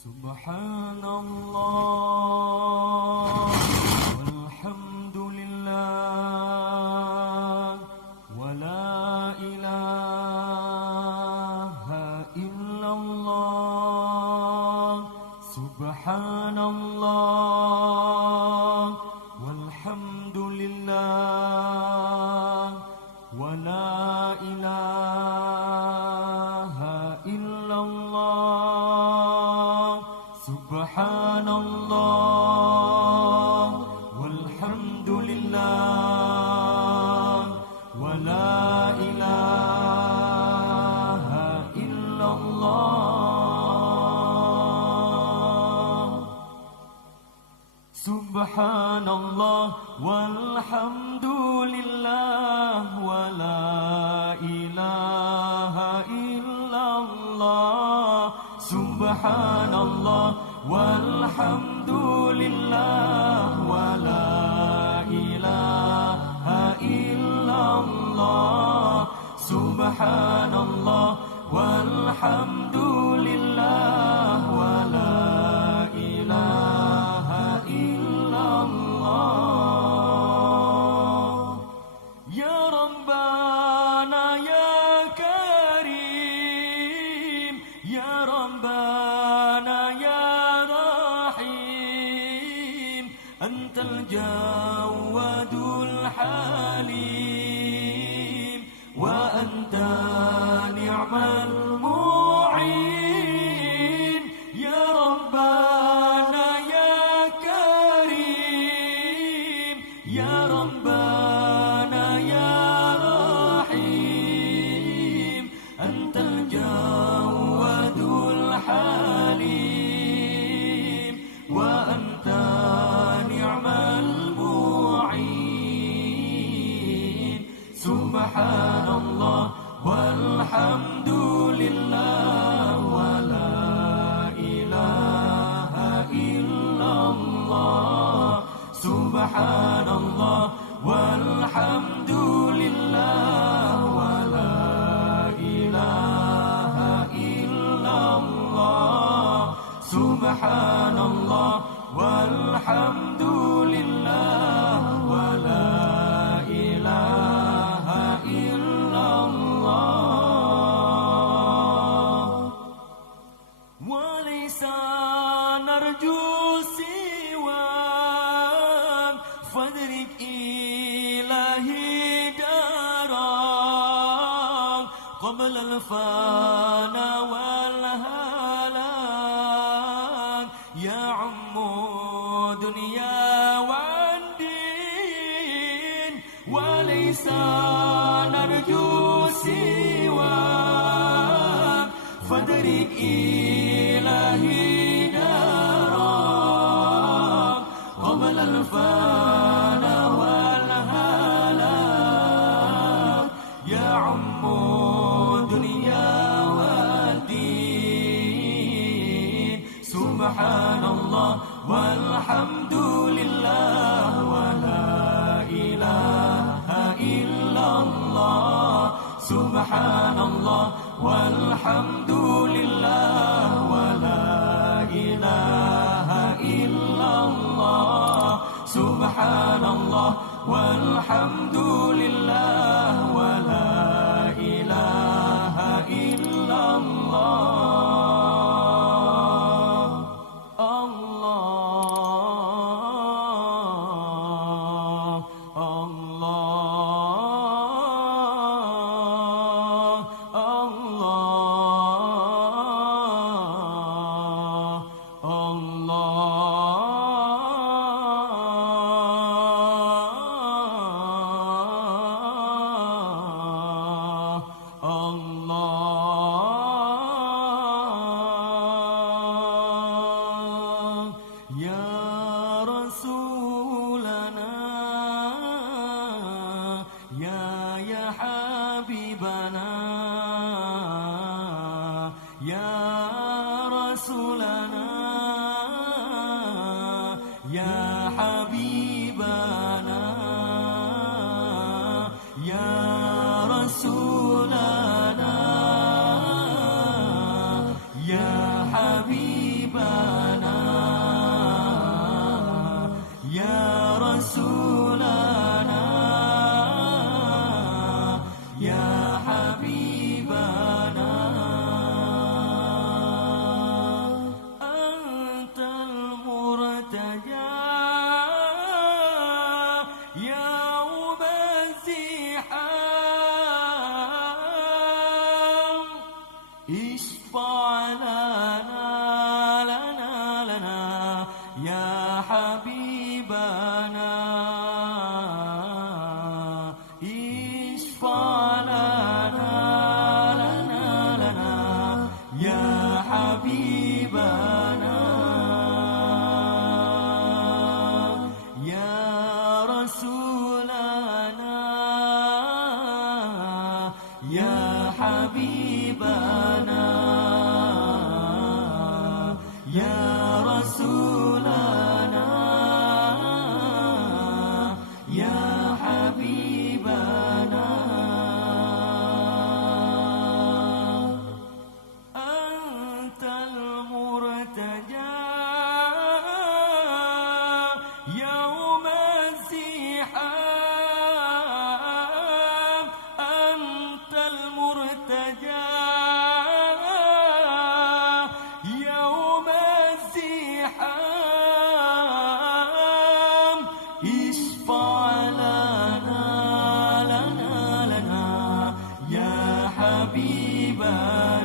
Subhanallah walhamdulillah wa la ilaha illallah. Subhanallah walhamdulillah wa la ilaha illallah. Subhanallah walhamdulillah wa la ilaha illallah. Subhanallah walhamdulillah wa la ilaha illallah. Subhanallah walhamdulillah wa la ilaha illallah. Subhanallah walhamdulillah wa la ilaha illallah. Ya Rabbana ya Karim, ya Rabbana ya Rahim, Antal Jawadul Halim wa anta ni'mal mu'in. Ya Rabbana ya Karim, ya Rabbana ya Rahim, Antal Jawadul Halim wa anta ni'mal mu'in. Subhanallah walhamdulillah wa la ilaha illallah. Subhanallah walhamdulillah wa la ilaha illallah. Subhanallah walhamdulillah wa la ilaha illallah. Wa laysa narju siwak fadrik ilahi darak qabla al-fana wal halak. Ya ammu dunya wad din wa laysa narju siwak fadrik ilahi darak qabla al-fana wal halak. Ya ammu dunya wad din. Subhanallah walhamdulillah wa la ilaha illallah. Subhanallah walhamdulillah wa la ilaha illallah. Subhanallah walhamdulillah wa la ilaha illallah. Habibana اشفع لنا لنا لنا يا حبيبنا اشفع لنا لنا لنا يا حبيبنا يا رسولنا يا حبيبنا يا رسولنا يا حبيبنا أنت المرتجى يوم الزحام أنت المرتجى يوم الزحام اشفع لنا لنا لنا يا حبيبنا